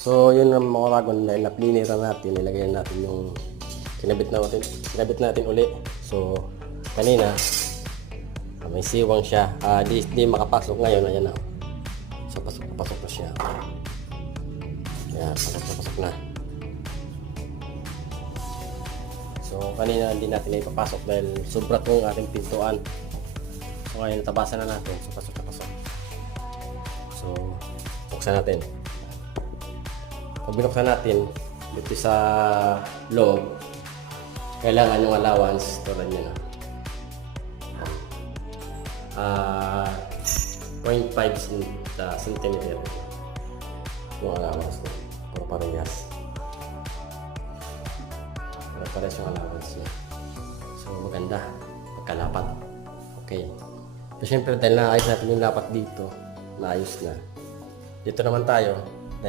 So, yun ang mga wagon dahil naplinira natin, nilagay natin yung kinabit natin uli. So, kanina, may siwang siya. Di makapasok ngayon, ayan na. So, pasok na siya. Ayan, pasok na. So, kanina hindi natin na ipapasok dahil sobra tong ating pintuan. So, ngayon natabasan na natin. So, pasok na pasok. So, buksan natin. Pag binuksan natin, dito sa loob, kailangan yung allowance tulad nyo na. 0.5 centimeter yung allowance na. Puro parehas. Parehas yung allowance niya. So, maganda. Pagkalapat. Okay. So, syempre, dahil naayos natin yung lapat dito, naayos na. Dito naman tayo.